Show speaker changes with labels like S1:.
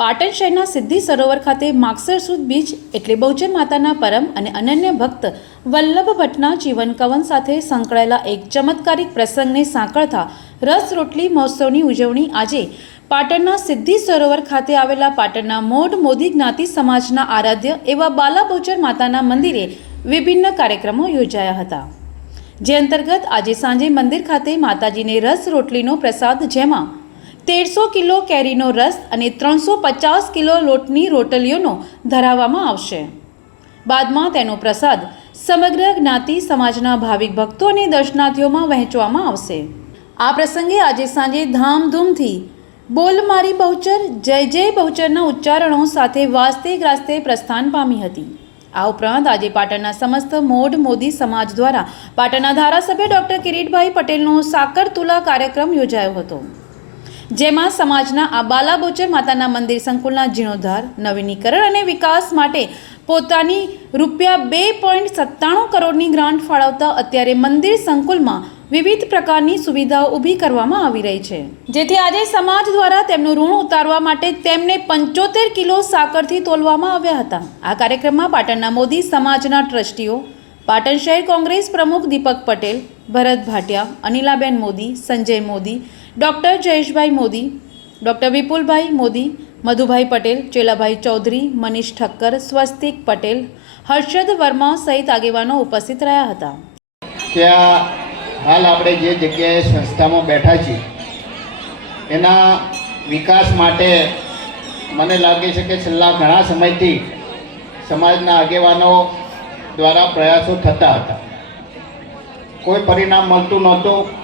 S1: પાટણ શહેરના સિદ્ધિ સરોવર ખાતે માગસર સુદ બીચ એટલે બહુચર માતાના પરમ અને અનન્ય ભક્ત વલ્લભ ભટ્ટના જીવન કવન સાથે સંકળાયેલા એક ચમત્કારિક પ્રસંગને સાંકળતા રસ રોટલી મહોત્સવની ઉજવણી આજે પાટણના સિદ્ધિ સરોવર ખાતે આવેલા પાટણના મોઢ મોદી જ્ઞાતિ સમાજના આરાધ્ય એવા બાલા બહુચર માતાના મંદિરે વિભિન્ન કાર્યક્રમો યોજાયા હતા. જે અંતર્ગત આજે સાંજે મંદિર ખાતે માતાજીને રસ રોટલીનો પ્રસાદ જેમાં તેરસો કિલો કેરીનો રસ અને ત્રણસો પચાસ કિલો લોટની રોટલીઓનો ધરાવવામાં આવશે. બાદમાં તેનો પ્રસાદ સમગ્ર જ્ઞાતિ સમાજના ભાવિક ભક્તો અને દર્શનાર્થીઓમાં વહેંચવામાં આવશે. આ પ્રસંગે આજે સાંજે ધામધૂમથી બોલ મારી બહુચર, જય જય બહુચરના ઉચ્ચારણો સાથે વાસ્તે ગ્રાસ્તે પ્રસ્થાન પામી હતી. આ ઉપરાંત આજે પાટણના સમસ્ત મોઢ મોદી સમાજ દ્વારા પાટણના ધારાસભ્ય ડૉક્ટર કિરીટભાઈ પટેલનો સાકર તુલા કાર્યક્રમ યોજાયો હતો. જેમાં સમાજના આ બાલાબોચર માતાના મંદિર સંકુલના જીર્ણોદ્ધાર, નવીનીકરણ અને વિકાસ માટે પોતાની રૂપિયા બે પોઈન્ટ સત્તાણું કરોડની ગ્રાન્ટ ફાળવતા અત્યારે મંદિર સંકુલમાં વિવિધ પ્રકારની સુવિધાઓ ઊભી કરવામાં આવી રહી છે. જેથી આજે સમાજ દ્વારા તેમનું ઋણ ઉતારવા માટે તેમને પંચોતેર કિલો સાકરથી તોલવામાં આવ્યા હતા. આ કાર્યક્રમમાં પાટણના મોદી સમાજના ટ્રસ્ટીઓ, પાટણ શહેર કોંગ્રેસ પ્રમુખ દીપક પટેલ ભરત ભાટિયા, અનિલાબેન મોદી, સંજય મોદી, ડૉક્ટર જયેશભાઈ મોદી, ડૉક્ટર વિપુલભાઈ મોદી, મધુભાઈ પટેલ, ચેલાભાઈ ચૌધરી, મનીષ ઠક્કર, સ્વસ્તિક પટેલ, હર્ષદ વર્મા સહિત આગેવાનો ઉપસ્થિત રહ્યા હતા.
S2: ત્યાં હાલ આપણે જે જગ્યાએ સંસ્થામાં બેઠા છીએ, એના વિકાસ માટે મને લાગે છે કે છેલ્લા ઘણા સમયથી સમાજના આગેવાનો દ્વારા પ્રયાસો થતા હતા. કોઈ પરિણામ મળતું નહોતું.